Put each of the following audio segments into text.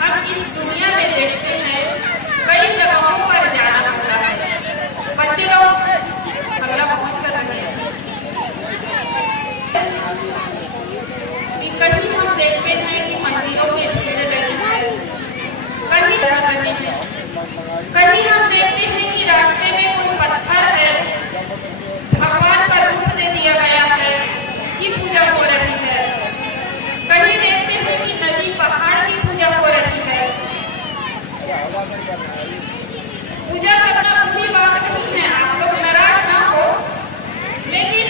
हम इस दुनिया में देखते हैं कई जगहों पर जाना होता है। बच्चे लोग हल्ला बहुत कर रहे हैं कि कहीं हम देखते हैं कि मंदिरों में भीड़ लगी है, कहीं कर रहे हैं, कहीं हम देखते हैं कि रास्ते में कोई पत्थर है, भगवान का रूप दे दिया गया है, उसकी पूजा हो रही है। कहीं देखते हैं कि नदी पहाड़ की पूजा हो रही है। पूजा करना बुरी बात नहीं है, आप लोग नाराज ना हो, लेकिन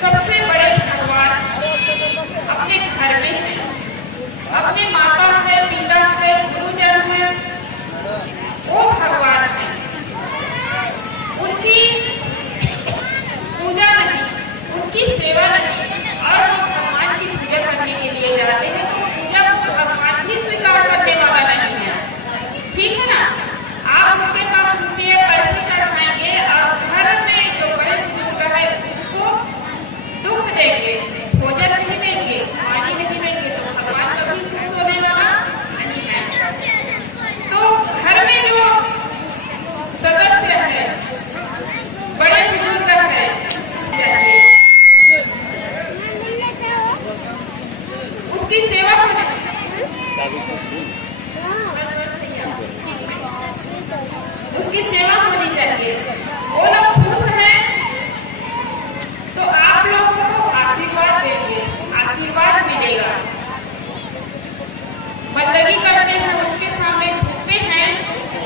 सबसे बड़े भगवान अपने घर में है, अपने माता है, पिता है, गुरुजन है, वो भगवान है। उनकी पूजा नहीं, उनकी सेवा नहीं, और हम भगवान की पूजा करने के लिए जाते हैं तो पूजा को भगवान ही स्वीकार करने वाला नहीं है, ठीक है ना। आप उसके पास रुपये पैसे चढ़ाएंगे और घर में जो बड़े बुजुर्ग है उसको दुख देंगे, भोजन नहीं देंगे, पानी नहीं देंगे, तो भगवान कभी खुश होने वाला नहीं है। तो घर में जो सदस्य है, बड़े बुजुर्ग है, उसकी सेवा करें, उसकी सेवा होनी चाहिए। वो लोग खुश हैं तो आप लोगों को आशीर्वाद देंगे, आशीर्वाद मिलेगा। बंदगी करते हैं, उसके सामने झुकते हैं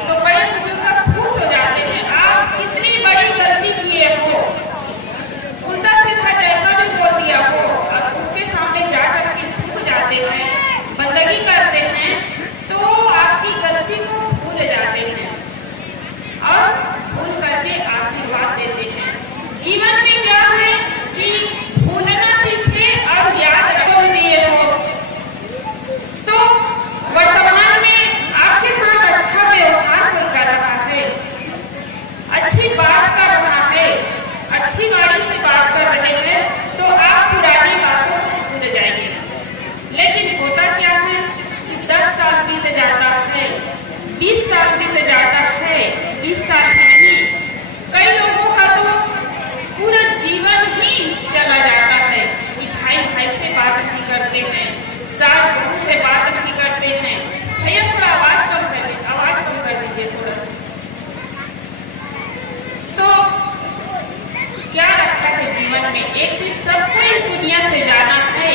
तो बड़े बुजुर्ग खुश हो जाते हैं। आप कितनी बड़ी गलती किए हो, उल्टा सीधा जैसा भी बोल दिया हो, और उसके सामने जाकर के झुक जाते हैं, बंदगी करते हैं, तो आपकी गलती को भूल जाते हैं और भूल करके आशीर्वाद देते हैं। जीवन में क्या है कि भूलना सीखे और याद रख दिए हो तो वर्तमान में आपके साथ अच्छा व्यवहार कोई कर रहा है, अच्छी बात कर रहा है, अच्छी वाणी से बात कर रहे हैं, तो आप पुरानी बातों को भूल जाइए। लेकिन होता क्या है कि 10 साल बीत जाता है, 20 साल बीत जाता है, 20 साल भी नहीं, कई लोगों का तो पूरा जीवन ही चला जाता है कि भाई भाई से बात नहीं करते हैं, सास बहू से बात नहीं करते हैं। भैया थोड़ा आवाज कम करिए, आवाज कम कर दीजिए थोड़ा। तो क्या रखा है जीवन में, एक दिन सबको इस दुनिया से जाना है,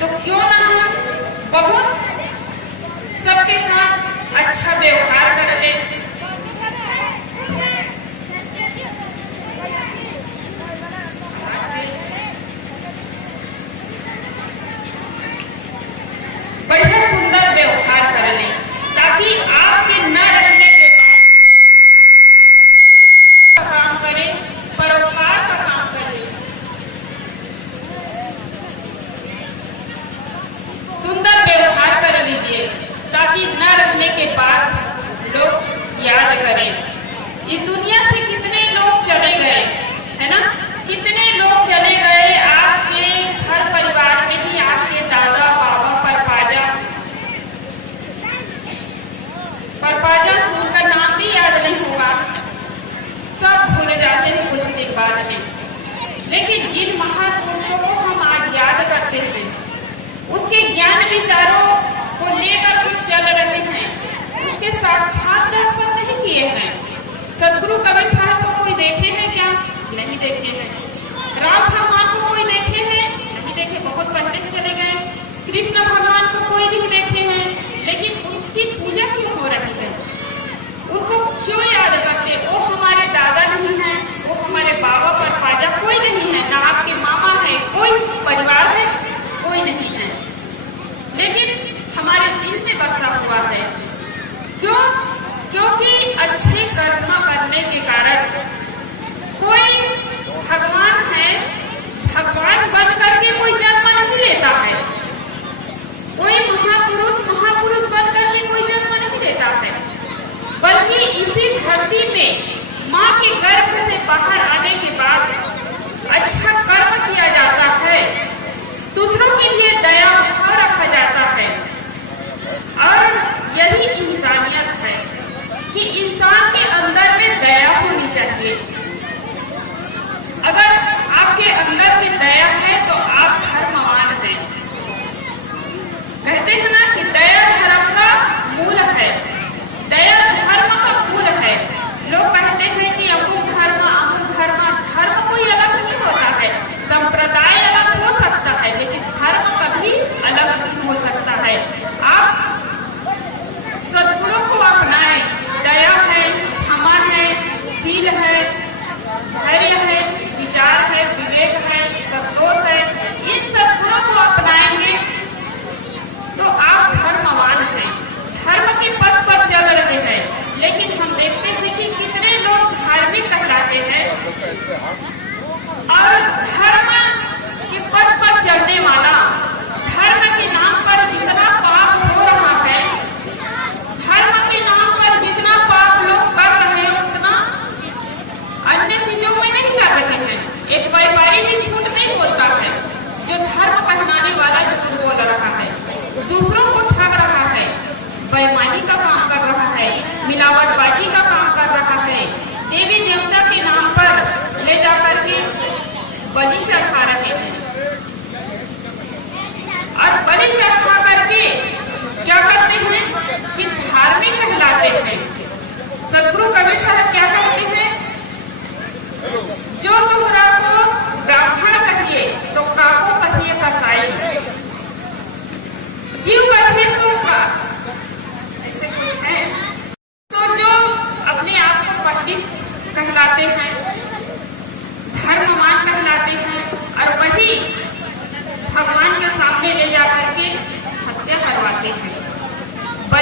तो क्यों ना हम बहुत सबके साथ अच्छा व्यवहार कर ले। बढ़िया सुंदर व्यवहार कर ले, ताकि आपके न रहने के बाद काम करें, परोपकार का काम करें। सुंदर व्यवहार कर लीजिए ताकि न रहने के बाद लोग याद करें। इस दुनिया से कितने लोग चले गए, है ना, कितने लोग चले गए आपके घर परिवार में ही, आपके दादा बाबा परपाजा उनका नाम भी याद नहीं होगा, सब भूल जाते हैं कुछ दिन बाद में। लेकिन जिन महापुरुषों को हम आज याद करते हैं, उसके ज्ञान विचारों को लेकर हम चल रहे हैं, उसके साक्षात दर्शन नहीं किए हैं। सदगुरु कबीर साहब को कोई देखे हैं क्या? नहीं देखे हैं। राम भगवान को कोई देखे हैं? नहीं देखे, बहुत पंडित चले गए। कृष्ण भगवान को कोई नहीं देखे हैं, लेकिन उनकी पूजा क्यों हो रही है, उनको क्यों याद करते? वो हमारे दादा नहीं है, वो हमारे बाबा परपाजा कोई नहीं है, ना आपके मामा है, कोई परिवार है, कोई नहीं है, लेकिन हमारे दिल में बसा हुआ है। क्यों? क्योंकि अच्छे कर्म करने के कारण कोई भगवान है, भगवान बन करके कोई जन्म नहीं लेता है, कोई महापुरुष बन करके कोई जन्म नहीं लेता है, बल्कि इसी धरती में माँ के गर्भ से बाहर आने के बाद अच्छा कर्म किया जाता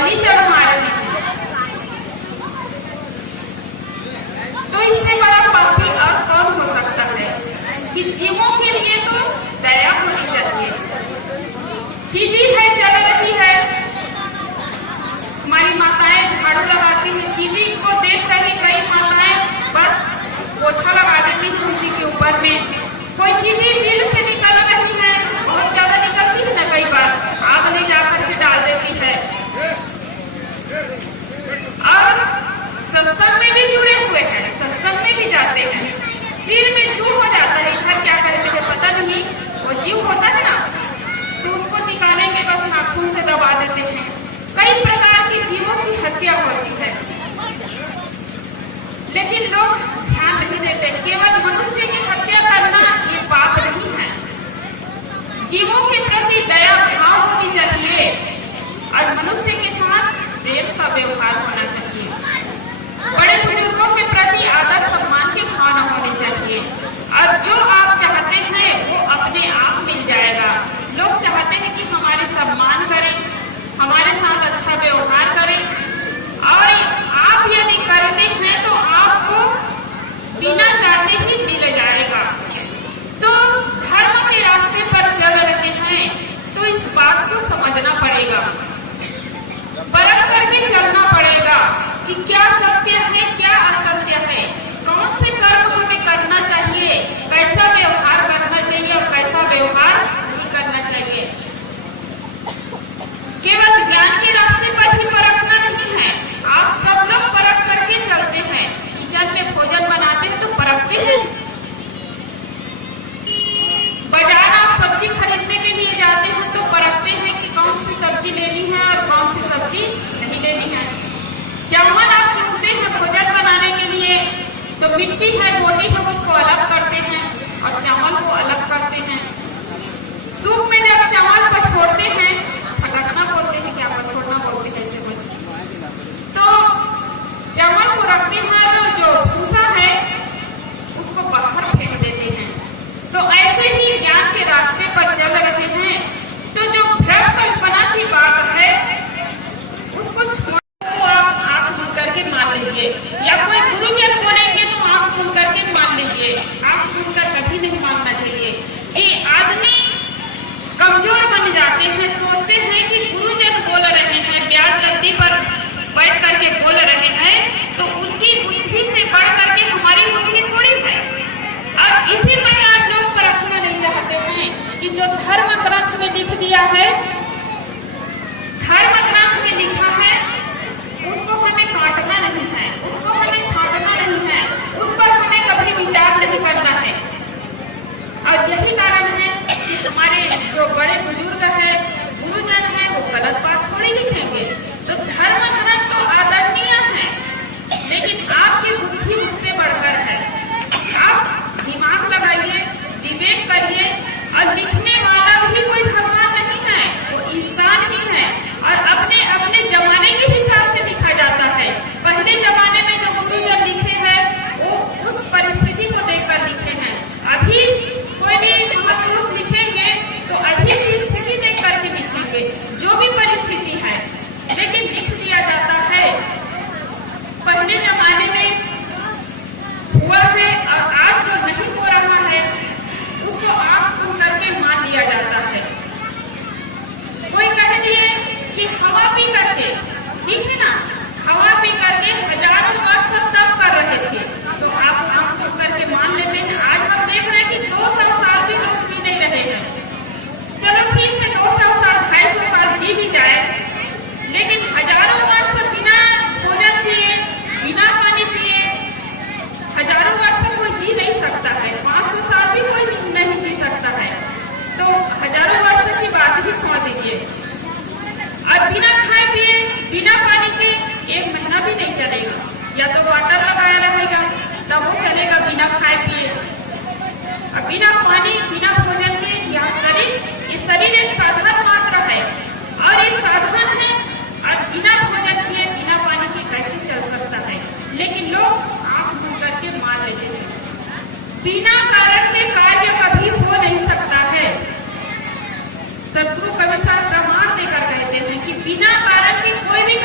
बलि चढ़ा रहे हैं। तो इससे बड़ा पापी और कौन हो सकता है कि जीवों के लिए तो दया होनी चाहिए। चींटी है चल रही है, हमारी माताएं झाड़ू लगाती हैं, चींटी को देख रही कई माताएं बस पोछा लगा देती हैं उसी के ऊपर में। कोई चींटी दिल से निकल रही है, बहुत ज्यादा निकलती है ना, कई बार आग ले जाकर के डाल देती है। और सत्संग में भी जुड़े हुए हैं, सत्संग में भी जाते हैं, सिर में चूर हो जाता है, इधर क्या करते हैं पता नहीं, वो जीव होता है ना, तो उसको निकालेंगे बस नाखून से दबा देते हैं। कई प्रकार के जीवों की हत्या होती है, लेकिन लोग ध्यान नहीं देते। केवल मनुष्य की हत्या करना ये पाप नहीं है। जीवों के प्रति दया भाव होनी चाहिए और मनुष्य के साथ प्रेम का व्यवहार होना चाहिए। बड़े बुजुर्गों के प्रति आदर सम्मान की भावना होनी चाहिए और जो आप चाहते हैं वो अपने आप मिल जाएगा। लोग चाहते हैं कि हमारे सम्मान करें, हमारे साथ अच्छा व्यवहार करें, और आप यदि करते हैं तो आपको बिना चाहते ही मिल जाएगा। तो धर्म के रास्ते पर चल रहे हैं तो इस बात को समझना पड़ेगा, परख करके चलना पड़ेगा कि क्या सत्य है क्या असत्य है, कौन से कर्म हमें करना चाहिए, कैसा व्यवहार करना चाहिए और कैसा व्यवहार नहीं करना चाहिए। केवल ज्ञान के रास्ते पर ही परखना नहीं है, आप सब लोग परख करके चलते हैं। किचन में भोजन बनाते हैं तो परखते हैं, बाजार आप सब्जी खरीदने के लिए जाते हैं तो परखते हैं कि कौन सी सब्जी लेनी है और कौन सी सब्जी नहीं लेनी है। चावल आप चुनते हैं भोजन बनाने के लिए तो मिट्टी है रोटी है उसको अलग करते हैं और चावल को अलग करते हैं। सूप में जब चावल पछोड़ते हैं, फटकना बोलते हैं, क्या पछोड़ना बोलते हैं ऐसे कुछ, तो चावल को रखते हैं और जो भूसा है उसको बाहर फेंक देते हैं। तो ऐसे ही ज्ञान के रास्ते पर चल रहे हैं तो जो भ्रम कल्पना की बात है उसको छोड़ो, आप आंख बंद करके मान लीजिए, या कोई गुरुजन बोलेंगे तो आंख बंद करके मान लीजिए। आंख बंद कर कभी नहीं मानना चाहिए। ये आदमी कमजोर बन जाते हैं, सोचते हैं कि गुरुजन बोल रहे हैं, ब्याज गद्दी पर बैठ करके बोल रहे हैं तो उनकी बुद्धि से बढ़ करके हमारी बुद्धि थोड़ी है। और इसी प्रकार लोग परखना नहीं चाहते हैं कि जो धर्म ग्रंथ में लिख दिया है, धर्म ग्रंथ में लिखा है, उसको हमें काटना नहीं है, उसको हमें छांटना नहीं है, उस पर हमें कभी विचार नहीं करना है। और यही कारण है कि हमारे जो बड़े बुजुर्ग है, गुरुजन है, वो गलत बात थोड़ी लिखेंगे। तो धर्म ग्रंथ तो आदरणीय है, लेकिन आपकी बुद्धि उससे बढ़कर है। आप दिमाग लगाइए, विवेक करिए, और लिखने वाला भी कोई भगवान नहीं है, वो इंसान ही है और अपने अपने जमाने के हिसाब से लिखा जाता है। पहले जमाने में जो गुरुजन लिखे हैं वो उस परिस्थिति को देखकर लिखे हैं। अभी कोई भी महापुरुष लिखेंगे तो अभी की स्थिति देख करके लिखेंगे, जो भी परिस्थिति है, लेकिन लिख दिया जाता है पहले जमाने में हुआ है और आज जो नहीं हो रहा है उसको आंख बंद करके मान लिया जाता है। कोई कह दिए कि हवा पी करके, ठीक है ना, हवा पी करके हजारों वर्ष तक कर रहे थे तो आप आंख बंद करके मान लेते हैं। आज हम देख रहे हैं कि 200 साल भी लोग जी नहीं रहे हैं। चलो ठीक है, 200 साल 250 साल जी भी जाए, लेकिन हजारों वर्ष बिना भोजन किए, बिना पानी पिए हजारों वर्ष कोई जी नहीं सकता है। 500 साल भी कोई नहीं जी सकता है, तो हजारों वर्ष की बात ही छोड़ दीजिए। और बिना खाए पिए, बिना पानी के 1 महीना भी नहीं चलेगा, या तो वाटर लगाया रहेगा तब वो चलेगा बिना खाए पिए। और बिना पानी, बिना भोजन के यह शरीर एक साधन मात्र है और ये साधन है, और बिना भोजन किए, बिना पानी के कैसे चल सकता है। लेकिन लोग आंख बंद करके मान लेते हैं। बिना कारण के कार्य कभी हो नहीं सकता है। शत्रु कवि साहब प्रमाण देकर कहते हैं कि बिना कारण के कोई भी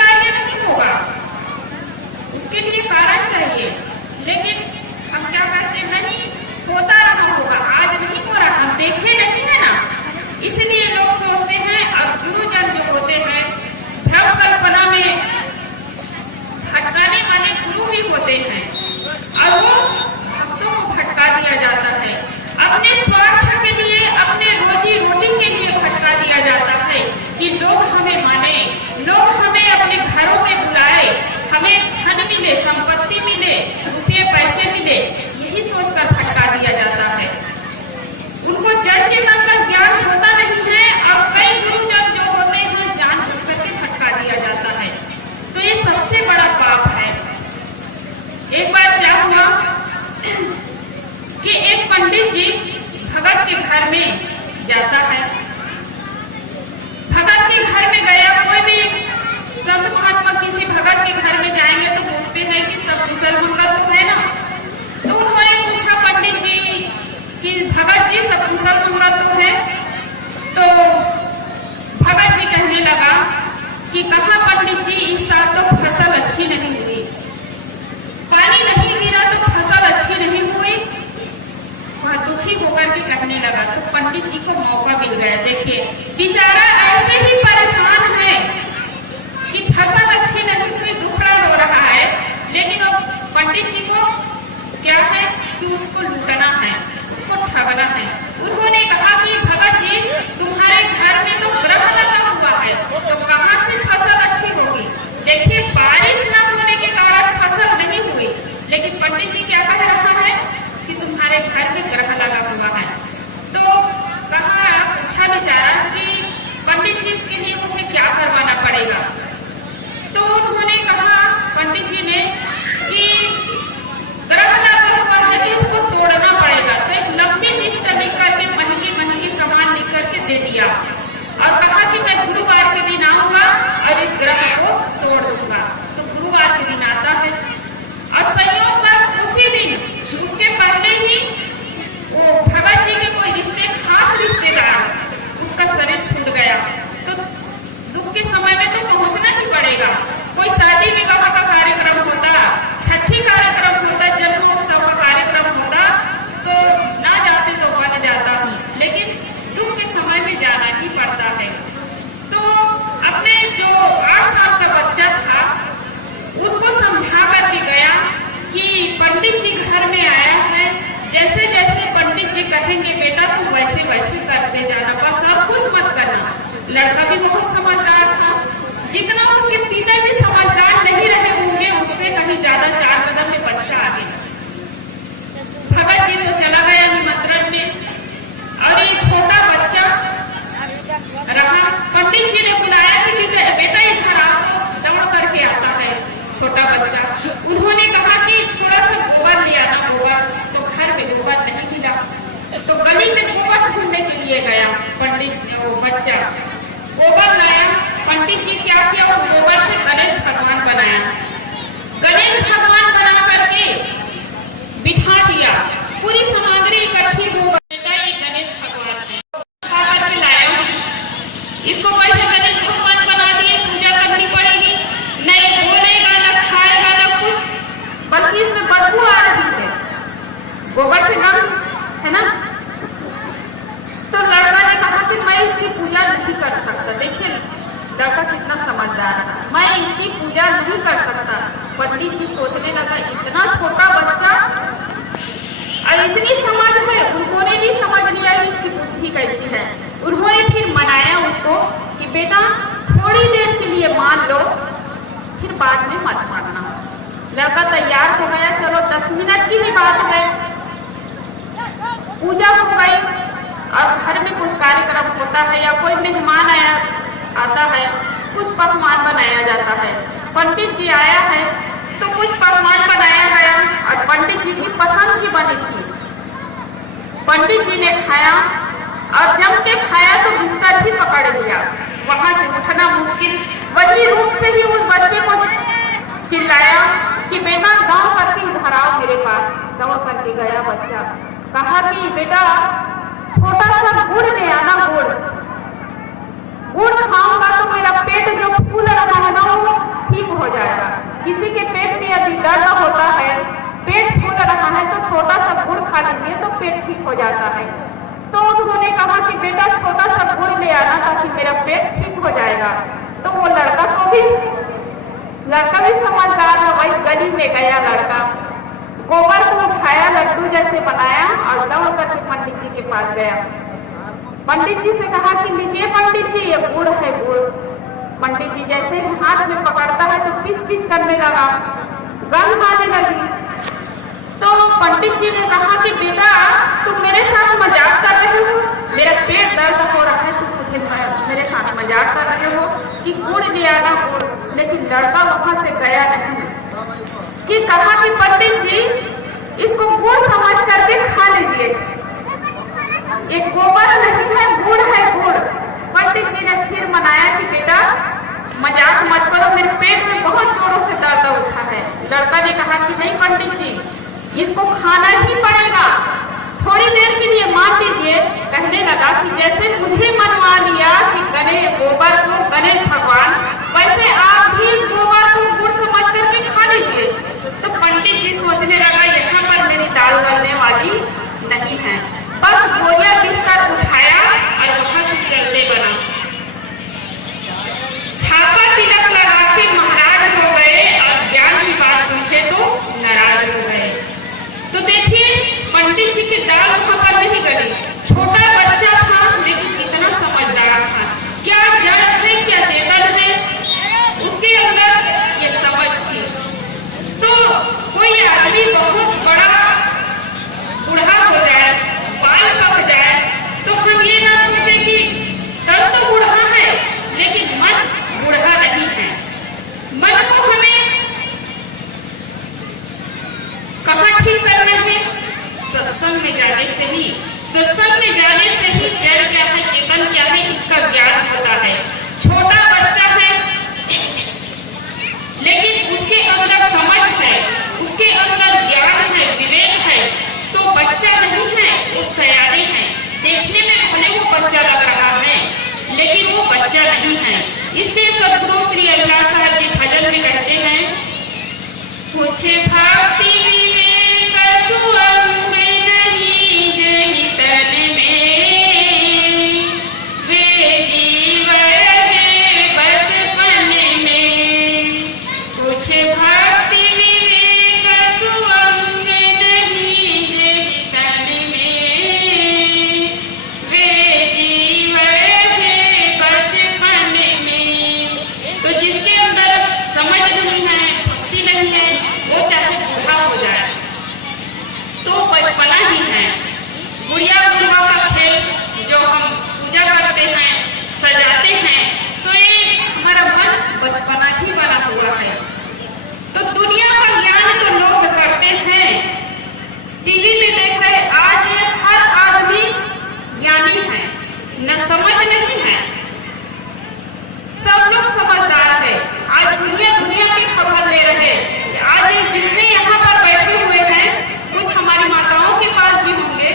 घर में जाता है। भगत के घर में गया, कोई भी संत महात्मा किसी भगत के घर में जाएंगे तो पूछते हैं कि सब कुशल मंगल तो है ना। तो उन्होंने पूछा पंडित जी कि भगत जी सब कुशल मंगल तो है। तो भगत जी कहने लगा कि कहा पंडित जी इस साल तो फसल अच्छी नहीं हुई, पानी नहीं गिरा तो फसल अच्छी नहीं हुई। वह दुखी होकर के कहने लगा। तो पंडित जी को मौका मिल गया। देखिए बेचारा ऐसे ही परेशान है कि फसल अच्छी नहीं हुई, दुखड़ा हो रहा है, लेकिन पंडित जी को क्या है कि उसको लूटना है, उसको ठगना है। उन्होंने कहा कि भगत जी तुम्हारे घर में तो ग्रह लगा हुआ है, तो कहाँ से फसल अच्छी होगी। देखिए बारिश न होने के कारण फसल नहीं हुई, लेकिन पंडित जी क्या कह रहा है कि तुम्हारे घर में ग्रह लगा हुआ है। तो कहा पूछा बेचारा कि पंडित जी इसके लिए मुझे क्या करवाना पड़ेगा। तो उन्होंने कहा पंडित जी ने कि ग्रह लगा हुआ है कि इसको तोड़ना पड़ेगा। तो एक लंबी लिस्ट लिख करके महंगी सामान लिख करके दे दिया और कहा कि मैं गुरुवार के दिन आऊंगा और इस ग्रह को तोड़ दूंगा। तो गुरुवार के दिन आता है और संयोग बस उसी दिन उसके पहले ही वो भगत जी के कोई खास रिश्तेदार उसका शरीर छूट गया। तो दुख के समय में तो पहुंचना ही पड़ेगा। कोई शादी विवाह का कार्यक्रम होता, छठी कार्यक्रम होता, जन्मोत्सव का कार्यक्रम होता तो ना जाते तो बन जाता, लेकिन दुख के समय में जाना ही पड़ता है। तो अपने जो 8 साल का बच्चा था उनको समझा करके गया कि पंडित जी घर में आया है, जैसे जैसे पंडित जी कहेंगे बेटा तुम वैसे वैसे करते जाना, बस सब कुछ मत करना। लड़का भी बहुत समझदार था, जितना उसके पिताजी समझदार नहीं रहे होंगे उससे कहीं ज्यादा 4 कदम में बच्चा आगे। भगत जी तो चला गया निमंत्रण में और ये छोटा बच्चा रहा। पंडित जी ने बुलाया कि बेटा इधर आओ, दौड़ करके आता है छोटा बच्चा। उन्होंने कहा कि थोड़ा सा गोबर ले आना, गोबर। तो घर में गोबर नहीं मिला तो गली में गोबर ढूंढने के लिए गया बच्चा, गोबर लाया। पंडित जी क्या किया, वो गोबर से गणेश भगवान बनाया। गणेश भगवान बना करके बिठा दिया, पूरी सामग्री इकट्ठी हो गई। बेटा ये गणेश भगवान है, उठा करके लाया, इसको बढ़िया गणेश भगवान बना दिए, पूजा करनी पड़ेगी। नहीं बोलेगा ना खाएगा ना कुछ, बल्कि इसमें बदबू आ रही है, गोबर से गंध है ना। तो लड़का ने कहा कि मैं इसकी पूजा नहीं कर सकता। देखिए लड़का कितना समझदार है, मैं इसकी पूजा नहीं कर सकता। पंडित जी सोचने लगा इतना छोटा बच्चा और इतनी समझ है, उन्होंने भी समझ लिया इसकी बुद्धि कैसी है। उन्होंने फिर मनाया उसको कि बेटा थोड़ी देर के लिए मान लो, फिर बाद में मत मानना। लड़का तैयार हो गया, चलो 10 मिनट की ही बात है। पूजा हो गई और घर में कुछ कार्यक्रम होता है या कोई मेहमान आता है, कुछ पकवान बनाया जाता है। पंडित जी आया है तो कुछ पकवान बनाया गया और पंडित जी की पसंद की बनी थी। पंडित जी ने खाया और जम के खाया तो बिस्तर भी पकड़ लिया, वहां से उठना मुश्किल। वही रूप से ही उस बच्चे को चिल्लाया कि बेटा दौड़ करके इधर आओ मेरे पास। दौड़ करके गया बच्चा, कहा कि बेटा छोटा सा गुड़ ले आना, गुड़ खाऊंगा तो मेरा पेट जो फूल रहा है ना वो ठीक हो जाएगा। किसी के पेट में यदि दर्द होता है, पेट फूल रहा है तो छोटा सा गुड़ खा लीजिए तो पेट ठीक हो जाता है। तो उन्होंने कहा कि बेटा छोटा सा गुड़ ले आना ताकि मेरा पेट ठीक हो जाएगा। तो वो लड़का भी समझदार है, वही गली में गया लड़का, गोबर को उठाया, लड्डू जैसे बनाया और दौड़ करके पंडित जी के पास गया। पंडित जी से कहा कि लीजिए पंडित जी ये गुड़ है, गुड़। पंडित जी जैसे हाथ में पकड़ता है तो पिस पिस करने लगा, गंध आने लगी। तो पंडित जी ने कहा कि बेटा तुम मेरे साथ मजाक कर रहे हो, मेरा पेट दर्द हो रहा है, तुम मुझे मेरे साथ मजाक कर रहे हो कि गुड़ ले आना, गुड़। लेकिन लड़का वहां से गया नहीं, कि कहा कि पंडित जी इसको गुड़ समझ करके खा लीजिए। ये गोबर नहीं है, गुड़ है, गुड़। पंडित जी ने फिर मनाया कि बेटा मजाक मत करो, मेरे पेट में बहुत जोरों से दर्द उठा है। लड़का ने कहा कि नहीं पंडित जी, इसको खाना ही पड़ेगा, थोड़ी देर के लिए मान लीजिए। कहने लगा कि जैसे मुझे मनवा लिया कि गोबर को गणेश भगवान, वैसे आप भी गोबर को गुड़ समझ करके खा लीजिए। तो पंडित जी सोचने लगा यहाँ पर मेरी दाल गलने वाली नहीं है। बस बोरिया बिस्तर उठाया और वहां से चलते बना। छापा तिलक लगा के महाराज हो गए और ज्ञान की बात पूछे तो नाराज हो गए। तो देखिए पंडित जी की दाल वहां पर नहीं गली। छोटा बच्चा था लेकिन कितना समझदार था। क्या जड़ है, क्या चेतन है, उसके अंदर ये समझ थी। तो कोई आदमी बहुत बड़ा बूढ़ा हो जाए, बाल पक जाए, तो हम ये ना सोचे कि तब तो बूढ़ा है लेकिन मन बूढ़ा नहीं है। मन को हमें कहाँ ठीक करना है? सत्संग में जाने से ही, सत्संग में जाने से ही जड़ क्या है, चेतन क्या है, इसका ज्ञान होता है। छोटा बच्चा है लेकिन उसके अंदर समझ है, उसके अंदर ज्ञान है, विवेक है, तो बच्चा नहीं है, वो सयाने है। देखने में भले वो बच्चा लग रहा है लेकिन वो बच्चा नहीं है। इसलिए सदगुरु श्री अल्लाह साहब जी भजन में कहते हैं, कुछ भक्ति विवेक सुअंग नहीं जहि तन में, वे जीवन बचपन में। कुछ भक्ति विवेक सुअंग नहीं जहि तन में, वे जीवन बचपन में। तो जिसके अंदर समझ नहीं है, भक्ति नहीं है, वो चाहे बूढ़ा हो जाए तो बचपना ही है। गुड़िया गुड़वा का खेल जो हम पूजा करते हैं, सजाते हैं, तो ये हमारा मन बचपना ही बना हुआ है। तो दुनिया का ज्ञान तो लोग करते हैं, टीवी में देख रहे, आज ये हर आदमी ज्ञानी है, न समझ नहीं है, सब लोग समझदार है। आज दुनिया की खबर ले रहे। आज जितने यहाँ पर बैठे हुए हैं, कुछ हमारी माताओं के पास भी होंगे,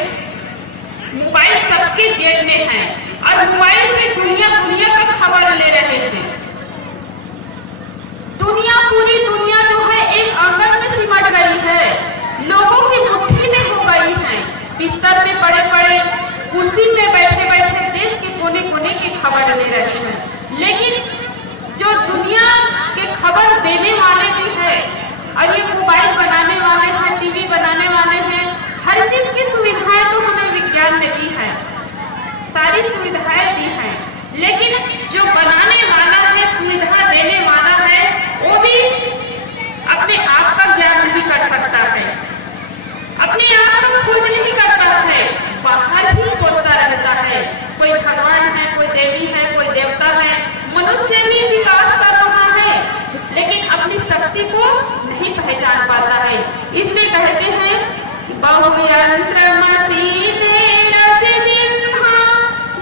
मोबाइल सबके जेब में है और मोबाइल से दुनिया का खबर ले रहे हैं। पूरी दुनिया जो है एक आंगन में सिमट गई है, लोगों की मुट्ठी में हो गई है। बिस्तर में पड़े पड़े, कुर्सी पे बैठे बैठे देश के कोने कोने की खबर ले रहे हैं। लेकिन जो दुनिया के खबर देने वाले भी है और ये मोबाइल बनाने वाले हैं, टीवी बनाने वाले हैं, हर चीज की सुविधाएं तो हमें विज्ञान ने दी है, सारी सुविधाएं दी हैं। लेकिन जो बनाने वाला है, सुविधा देने वाला है, वो भी अपने आप का ज्ञान नहीं कर सकता है, अपने आप का खोज नहीं करता है, बाहर ही खोजता रहता है। कोई भगवान है, कोई देवी है, कोई देवता है, मनुष्य भी विकास कर रहा है लेकिन अपनी शक्ति को नहीं पहचान पाता है। इसलिए कहते हैं बहुयंत्र मसीन रच दिन्हा,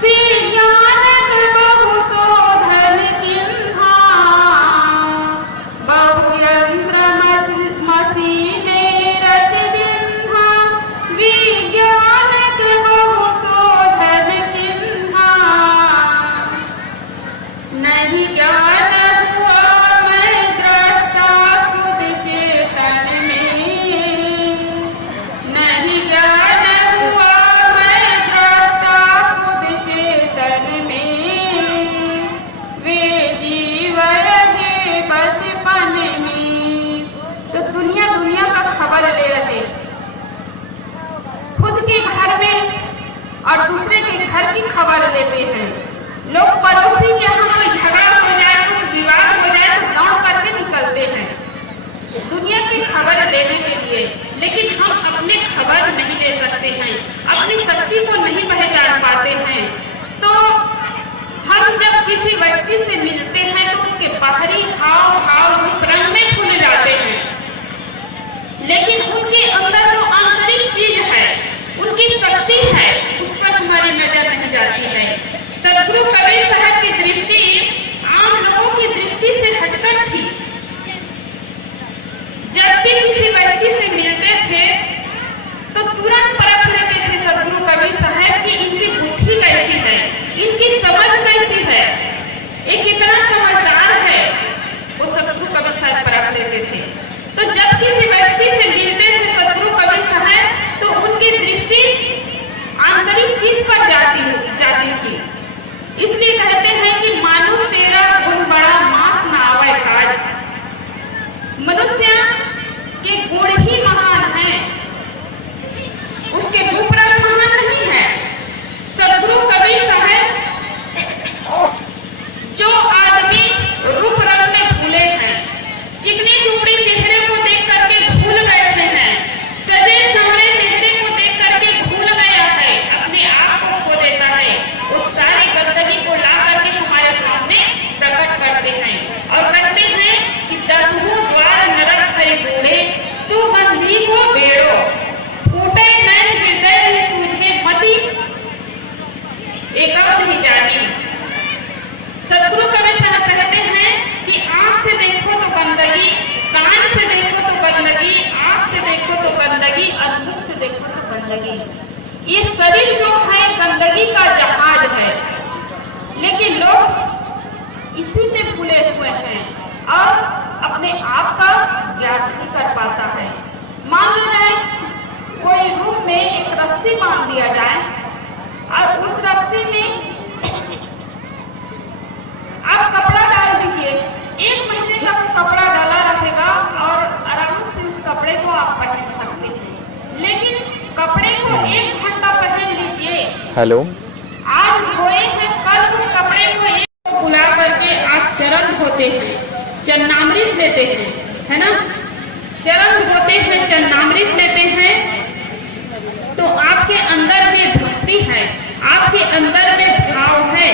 विज्ञानक बहु शोधन किन्हा। बहुयंत्र मसीन रच दिन्हा, विज्ञानक बहु शोधन किन्हा। नहीं ज्ञान हुआ मैं दृष्टा खुद चेतन में, नहीं ज्ञान हुआ मैं दृष्टा खुद चेतन में, वे जीवन के बचपन में। तो दुनिया का खबर ले रहे, खुद के घर में और दूसरे के घर की खबर लेते हैं। लोग पड़ोसी के यहाँ कोई झगड़ा हो जाए, कुछ विवाद हो जाए तो दौड़ करके निकलते हैं दुनिया की खबर लेने के लिए। लेकिन हम अपने खबर नहीं ले सकते हैं, अपनी शक्ति को नहीं पहचान पाते हैं। तो हम जब किसी व्यक्ति से मिलते हैं तो उसके बाहरी हाव भाव रूप रंग में छूने जाते हैं, लेकिन उनके अंदर जो आंतरिक चीज है, उनकी शक्ति है, उस पर हमारी जाती है। सदगुरु कबीर साहब की दृष्टि आम लोगों की दृष्टि से हटकर थी। जब भी किसी व्यक्ति से मिलते थे तो तुरंत परख लेते थे सदगुरु कबीर साहब की इनकी बुद्धि कैसी है, इनकी समझ कैसी है, ये कितना समझदार है, वो सदगुरु कबीर साहब परख लेते थे। तो जब किसी व्यक्ति से मिलते थे सदगुरु कबीर साहब तो उनकी दृष्टि आंतरिक चीज पर जाती थी। इसलिए कहते हैं कि मानुष तेरा गुण बड़ा मास न आवे काज। मनुष्य के गुण ही महान है, उसके रूप रंग महान नहीं है। सदगुरु कबीर साहब जो आदमी रूप रंग में भूले हैं, चिकनी चुपड़ी चेहरे को देख करके भूल बैठे हैं, सजे संवरे चेहरे को देख करके भूल गया है, अपने आप को खो देता है, उस सारी गंदगी को ला करके हमारे सामने प्रकट करते हैं और कहते हैं कि दसहु द्वार नरक हरि बूढ़े तू गंधी को बेड़ो फूटे नैन हृदय सूझे मति एकम नहीं जानी। सदगुरु कबीर साहब कहते हैं कि आंख से देखो तो गंदगी, कान से देखो तो गंदगी, आंख से देखो तो गंदगी और मुख से देखो तो गंदगी। ये शरीर जो है गंदगी का जहाज है, लेकिन लोग इसी में भूले हुए हैं और अपने आप का ज्ञान नहीं कर पाता है। मान लो जाए कोई रूम में एक रस्सी बांध दिया जाए और उस रस्सी में आप कपड़ा डाल दीजिए, 1 महीने तक वो कपड़ा डाला रहेगा और आराम से उस कपड़े को आप पहन सकते हैं। लेकिन कपड़े को 1 घंटा पहन लीजिए, हेलो, आज धोए हैं कल उस कपड़े को बुला करके आप चरण धोते हैं, चरणामृत लेते हैं, है ना, चरण धोते हैं, चरणामृत लेते हैं, तो आपके अंदर में भक्ति है, आपके अंदर में भाव है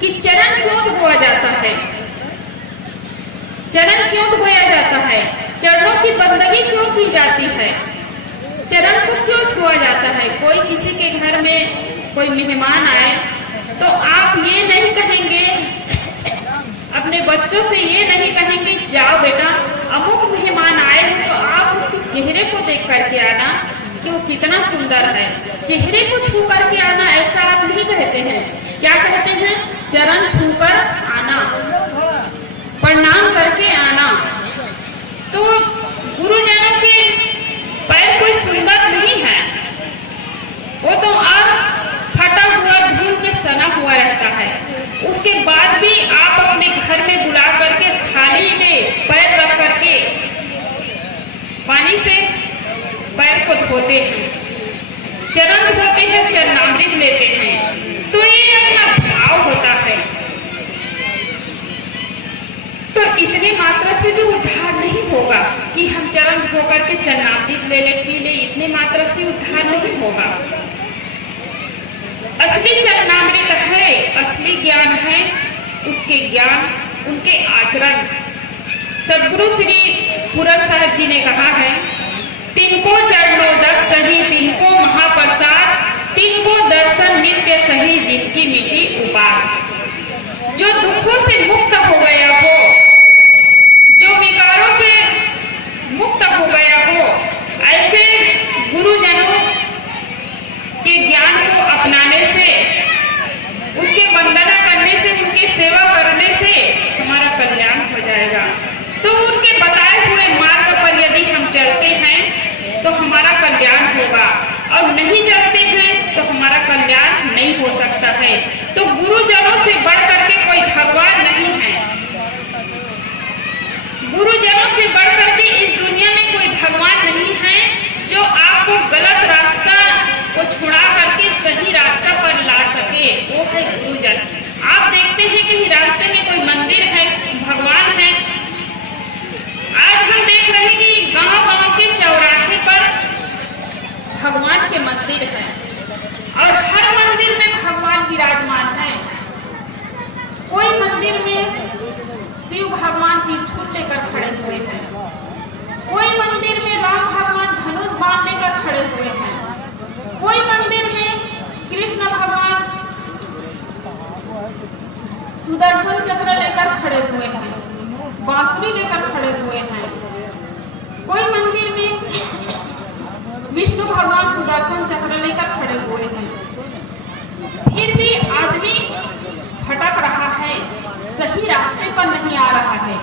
कि चरण क्यों धोया जाता है, चरण क्यों धोया जाता है, चरणों की बंदगी क्यों की जाती है, चरण को क्यों छुआ जाता है। कोई किसी के घर में कोई मेहमान आए तो आप ये नहीं कहेंगे, अपने बच्चों से ये नहीं कहेंगे जाओ बेटा अमुक मेहमान आए हो तो आप उसके चेहरे को देख करके आना, क्यों कितना सुंदर है, चेहरे को छू करके आना, ऐसा आप नहीं कहते हैं। क्या कहते हैं? चरण छूकर आना, प्रणाम करके आना। तो गुरुजनों के पैर कोई सुंदर नहीं है, वो तो और फटा हुआ धूल में सना हुआ रहता है। उसके बाद भी आप अपने घर में बुला करके थाली में पैर रख करके पानी से पैर को धोते हैं, चरण धोते हैं, चरणामृत लेते हैं, तो ये अपना भाव होता है। तो इतने मात्रा से भी उद्धार नहीं होगा कि हम चरण धो करके चरणामृत ले ले पी ले, इतने मात्रा से उद्धार नहीं होगा। असली चरणामृत है, असली ज्ञान है, उसके ज्ञान उनके आचरण। सदगुरु श्री पूरन साहब जी ने कहा है, तिनको चरणों दक सही तिनको महाप्रसाद, तिनको दर्शन नित्य सही जिनकी मिटी उपार। जो दुखों से मुक्त हो गया हो, जो विकारों से मुक्त हो गया हो, ऐसे गुरुजनों के ज्ञान को अपनाने से, उसके वंदना करने से, उनकी सेवा करने से हमारा कल्याण हो जाएगा। तो उनके बताए हुए मार्ग पर यदि हम चलते हैं तो हमारा कल्याण होगा, और नहीं चलते हैं तो हमारा कल्याण नहीं हो सकता है। तो गुरुजनों से बढ़ करके कोई भगवान नहीं है, गुरुजनों से बढ़ करके इस दुनिया में कोई भगवान नहीं है जो आपको गलत रास्ता को छुड़ा करके सही रास्ता पर ला सके, वो है गुरुजन। आप देखते हैं कि रास्ते में कोई मंदिर है, भगवान है। आज हम देख रहे हैं कि गांव-गांव के चौराहे पर भगवान के मंदिर है और हर मंदिर में भगवान विराजमान सुदर्शन चक्र लेकर खड़े हुए हैं, बांसुरी लेकर खड़े हुए हैं। कोई मंदिर में विष्णु भगवान सुदर्शन चक्र लेकर खड़े हुए हैं, फिर भी आदमी भटक रहा है, सही रास्ते पर नहीं आ रहा है।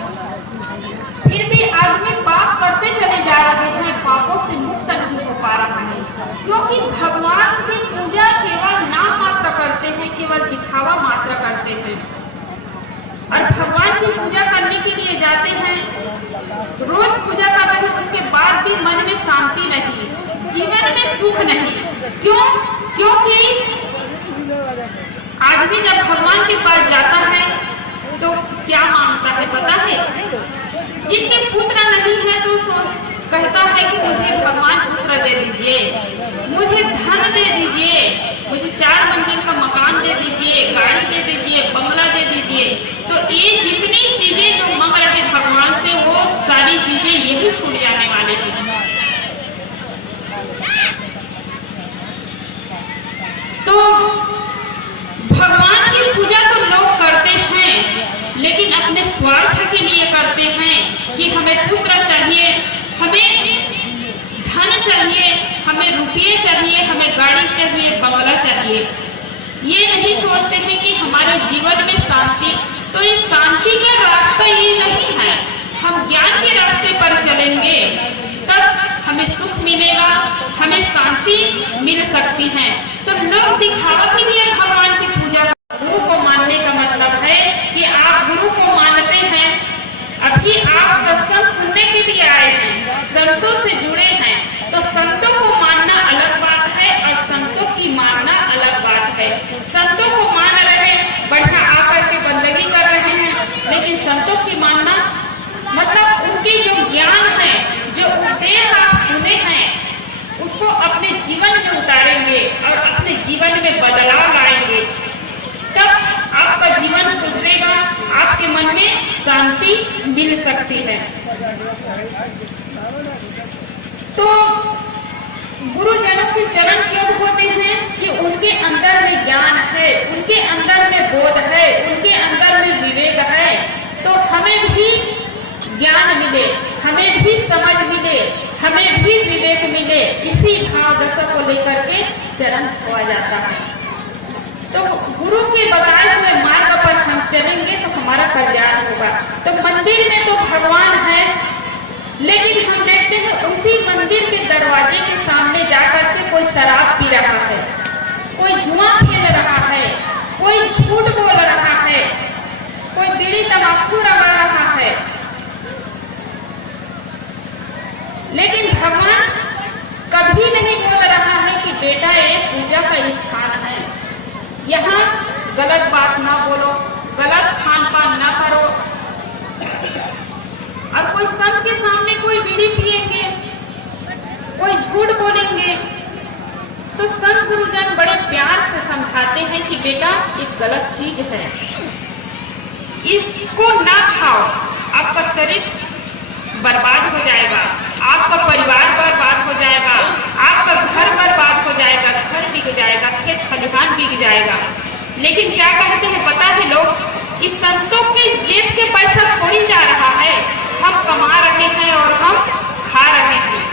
फिर भी आदमी पाप करते चले जा रहे हैं, पापों से मुक्त नहीं हो पा रहा है, क्योंकि भगवान की पूजा केवल नाम मात्र करते हैं, केवल दिखावा मात्र करते हैं। और भगवान की पूजा करने के लिए जाते हैं, रोज पूजा कर रहे हैं, उसके बाद भी मन में शांति नहीं, जीवन में सुख नहीं। क्यों? क्योंकि आदमी जब भगवान के पास जाता है तो क्या मांगता है पता है? जिनके पुत्र नहीं है तो कहता है कि मुझे भगवान पुत्र दे दीजिए, मुझे धन दे दीजिए, मुझे 4 मंजिल का मकान दे दीजिए, गाड़ी दे दीजिए, बंगला दे दीजिए। तो ये जितनी चीजें जो मांग रहे भगवान से, वो सारी चीजें यही छूट जाने वाली हैं। तो भगवान की पूजा तो लोग करते हैं, लेकिन अपने स्वार्थ के लिए करते हैं कि हमें पुत्र चाहिए, हमें धन चाहिए, हमें रुपये चाहिए, हमें गाड़ी चाहिए, बंगला चाहिए। ये नहीं सोचते हैं कि हमारे जीवन में शांति, तो ये शांति का रास्ता ये नहीं है। हम ज्ञान के रास्ते पर चलेंगे तब हमें सुख मिलेगा, हमें शांति मिल सकती है। तो लोग दिखावा के लिए भगवान की पूजा, गुरु को मानने का मतलब है कि आप गुरु को मानते हैं। अभी आप सत्संग सुनने के लिए आए हैं, संतों से जुड़े हैं, तो संतों को मानना अलग बात है और संतों की मानना अलग बात है। संतों को मान रहे हैं, बढ़िया आकर के बंदगी कर रहे हैं, लेकिन संतों की मानना मतलब उनकी जो ज्ञान है, जो उपदेश आप सुने हैं, उसको अपने जीवन में उतारेंगे और अपने जीवन में बदलाव लाएंगे, तब आपका जीवन सुधरेगा, आपके मन में शांति मिल सकती है। तो गुरुजनों के चरण क्यों होते हैं? कि उनके अंदर में ज्ञान है, उनके अंदर में बोध है, उनके अंदर में विवेक है। तो हमें भी ज्ञान मिले, हमें भी समझ मिले, हमें भी विवेक मिले, इसी भाव दशा को लेकर के चरण हुआ जाता है। तो गुरु के बताए हुए मार्ग पर हम चलेंगे तो हमारा कल्याण होगा। तो मंदिर में तो भगवान है, लेकिन हम देखते हैं उसी मंदिर के दरवाजे के सामने जाकर के कोई शराब पी रहा है, कोई जुआ खेल रहा है, कोई झूठ बोल रहा है, कोई बीड़ी तंबाकू रगड़ रहा है। लेकिन भगवान कभी नहीं बोल रहा है कि बेटा ये पूजा का स्थान है, यहाँ गलत बात ना बोलो, गलत खान पान ना करो। और कोई संत के सामने कोई बीड़ी पिएंगे, कोई झूठ बोलेंगे, तो संत गुरुजन बड़े प्यार से समझाते हैं कि बेटा ये गलत चीज है, इसको ना खाओ, आपका शरीर बर्बाद हो जाएगा, आपका परिवार बर्बाद हो जाएगा, आपका घर बर्बाद हो जाएगा, घर बिक जाएगा, खेत खलिहान बिक जाएगा। लेकिन क्या कहते हैं पता है लोग, इस संतों के जेब के पैसा थोड़ी जा रहा है, हम कमा रहे हैं और हम खा रहे हैं।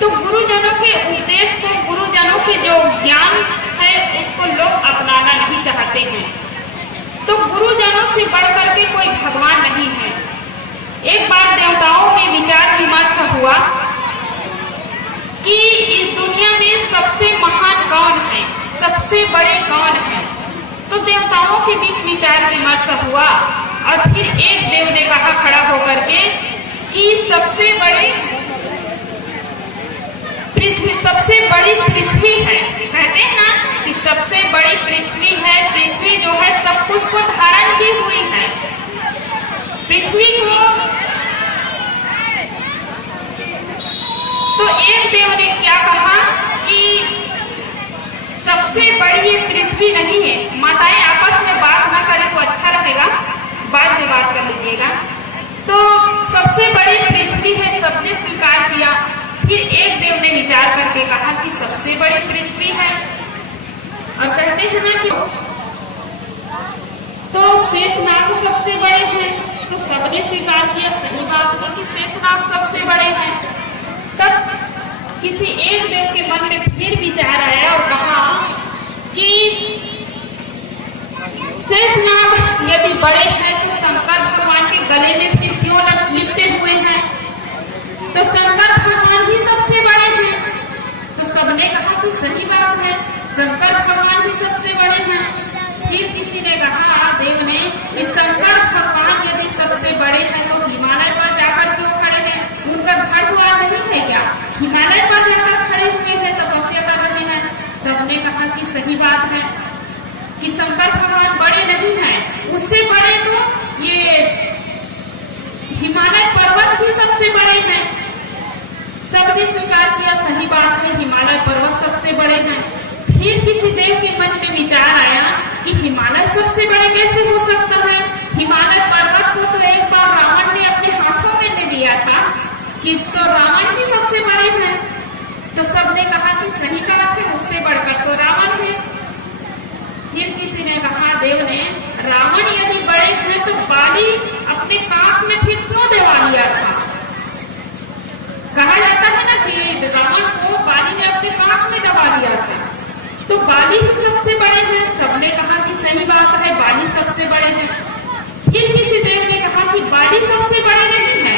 तो गुरुजनों के उपदेश को, गुरुजनों के जो ज्ञान है उसको लोग अपनाना नहीं चाहते हैं। तो गुरुजनों से बढ़ करके कोई भगवान नहीं है। एक बार देवताओं में विचार विमर्श हुआ कि इस दुनिया में सबसे महान कौन है, सबसे बड़े कौन है। तो देवताओं के बीच विचार विमर्श हुआ और फिर एक देव ने कहा खड़ा होकर के कि सबसे बड़ी पृथ्वी है। कहते हैं ना कि सबसे बड़ी पृथ्वी है, पृथ्वी जो है सब कुछ को धारण की हुई है। पृथ्वी को तो एक देव ने क्या कहा कि सबसे बड़ी ये पृथ्वी नहीं है। माताएं आपस में बात ना करें तो अच्छा रहेगा, बाद में बात कर लीजिएगा। तो सबसे बड़ी पृथ्वी है, सबने स्वीकार किया। फिर एक देव ने विचार करके कहा कि सबसे बड़ी पृथ्वी है, और कहते हैं ना कि शेषनाग सबसे बड़े हैं। तो सबने स्वीकार किया, सही बात है कि शेषनाग सबसे बड़े हैं। तब किसी एक देव के मन में फिर विचार आया और कहा कि शेषनाग यदि बड़े हैं तो शंकर भगवान के गले में फिर क्यों लिपटे हुए हैं? तो शंकर भगवान ही सबसे बड़े हैं। तो सबने कहा कि सही बात है, शंकर भगवान ही सबसे बड़े हैं। फिर किसी ने कहा, देव ने, कि शंकर भगवान यदि सबसे बड़े हैं तो हिमालय पर जाकर क्यों खड़े हैं? उनका घर द्वार नहीं है क्या? हिमालय पर जाकर खड़े हुए हैं, तपस्या कर रहे हैं। सबने कहा कि सही बात है कि शंकर भगवान बड़े नहीं हैं, उससे बड़े तो ये हिमालय पर्वत ही सबसे बड़े हैं। सबने स्वीकार किया, सही बात है, हिमालय पर्वत सबसे बड़े हैं। फिर किसी देव के मन में विचार आया कि हिमालय सबसे बड़े कैसे हो सकता है? हिमालय पर्वत को तो एक बार रावण ने अपने हाथों में ले लिया था कि तो रावण ही सबसे बड़े हैं। तो सबने कहा कि सही बात है, उससे बढ़कर तो रावण है। फिर किसी ने कहा, देव ने, रावण यदि बड़े हैं तो बाली अपने काख में फिर क्यों दबा लिया था? कहा जाता है ना कि रावण को बाली ने अपने काख में दबा लिया था। तो बाली ही सबसे बड़े हैं। सबने कहा कि सही बात है, बाली सबसे बड़े हैं। फिर किसी देव ने कहा कि बाली सबसे बड़े नहीं है।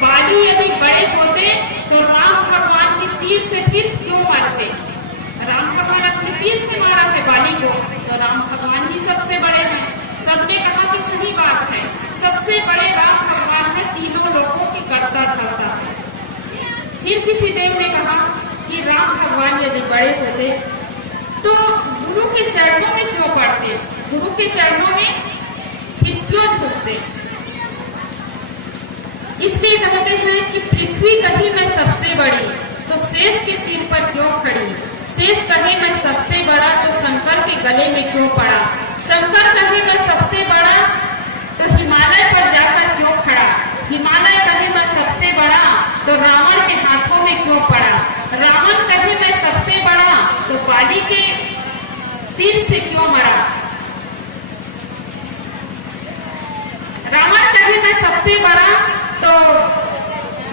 बाली यदि बड़े होते तो राम भगवान के तीर से फिर क्यों मारते? राम भगवान अपने तीर से मारा है बाली को, तो राम भगवान ही सबसे बड़े हैं। सबने कहा कि सही बात है, सबसे बड़े राम भगवान है, तीनों लोगों की करता धरता है। फिर किसी देव ने कहा कि राम भगवान यदि बड़े होते तो गुरु के चरणों में क्यों पड़ते? गुरु के चरणों में फिर क्यों झुकते? इसलिए कहते हैं कि पृथ्वी कही मैं सबसे बड़ी तो शेष के सिर पर क्यों खड़ी? शेष कहे मैं सबसे बड़ा तो शंकर के गले में क्यों पड़ा? शंकर कहे मैं सबसे बड़ा तो हिमालय पर जाकर क्यों खड़ा? हिमालय कहे मैं सबसे बड़ा तो रावण के हाथों में क्यों पड़ा? रावण कहे मैं सबसे बड़ा तो बाली के तीर से क्यों मरा? रावण कहे मैं सबसे बड़ा तो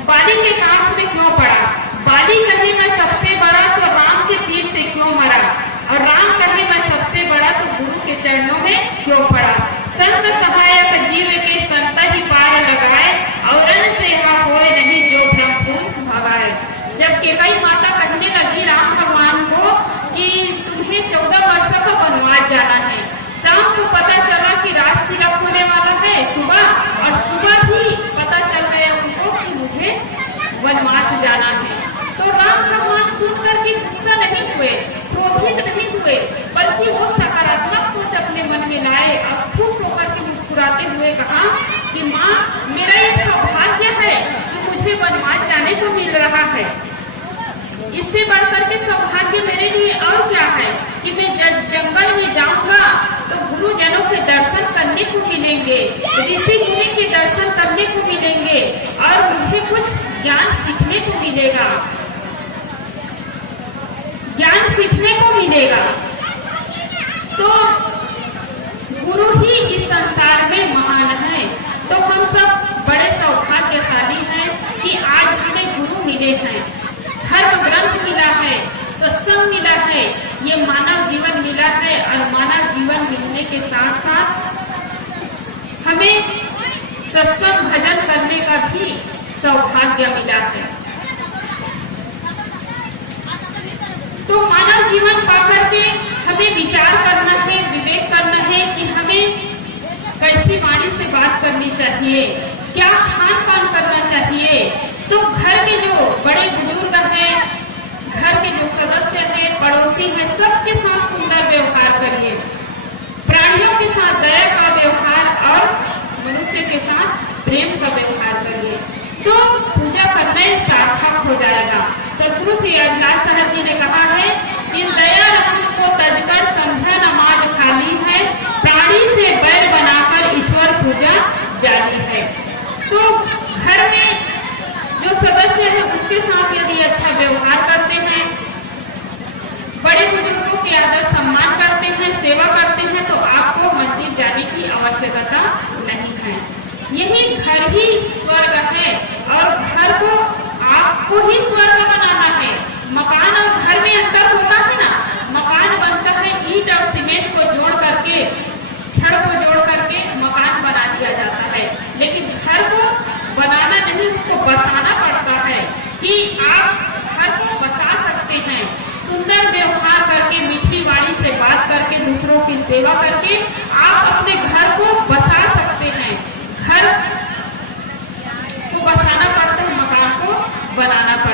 बाली के काख में क्यों पड़ा? बाली कहे मैं सबसे बड़ा तो राम के तीर से क्यों मरा? और राम कहे मैं सबसे बड़ा तो गुरु के चरणों में क्यों पड़ा? संत सहायक जीव के संत ही पार लगाए और सेवा होए नहीं जो भ्रम भगाए। जब केकई माता कहने लगी राम भगवान को कि तुम्हें 14 वर्ष का वनवास जाना है, शाम को पता चला कि राज तिलक होने वाला है सुबह, और सुबह ही पता चल गया उनको कि मुझे वनवास जाना है। तो राम भगवान सुनकर के गुस्सा नहीं हुए, क्रोधित नहीं हुए, बल्कि वो सकारात्मक सोच अपने मन में लाए और खुश होकर के मुस्कुराते हुए कहा कि माँ, मेरा ये सौभाग्य है कि मुझे वनवास जाने को मिल रहा है। इससे बढ़कर के सौभाग्य मेरे लिए और क्या है कि मैं जंगल में जाऊंगा तो गुरुजनों के दर्शन करने को मिलेंगे, ऋषि मुनि के दर्शन करने को मिलेंगे और मुझे कुछ ज्ञान सीखने को मिलेगा, ज्ञान सीखने को मिलेगा। तो गुरु ही इस संसार में महान है। तो हम सब बड़े सौभाग्यशाली हैं कि आज हमें गुरु मिले हैं, धर्म ग्रंथ मिला है, सत्संग मिला है, ये मानव जीवन मिला है। और मानव जीवन मिलने के साथ साथ हमें सत्संग भजन करने का भी सौभाग्य मिला है। तो मानव जीवन पाकर के हमें विचार करना है, विवेक करना है कि हमें कैसी वाणी से बात करनी चाहिए, क्या खान पान करना चाहिए। तो घर के जो बड़े बुजुर्ग हैं, घर के जो सदस्य हैं, पड़ोसी हैं, सबके साथ सुंदर व्यवहार करिए, प्राणियों के साथ दया का व्यवहार और मनुष्य के साथ प्रेम का व्यवहार करिए, तो पूजा करना सार्थक हो जाएगा। सतगुरु श्री अजलास साहब जी ने कहा है कि दया रत्न को तजकर समझा नमाज खाली है, प्राणी से बैर बनाकर ईश्वर पूजा जारी है। तो घर में जो सदस्य है उसके साथ यदि अच्छा व्यवहार करते हैं, बड़े सेवा करके आप अपने घर को बसा सकते हैं। घर को बसाना पड़ता है, मकान को बनाना पड़ता है।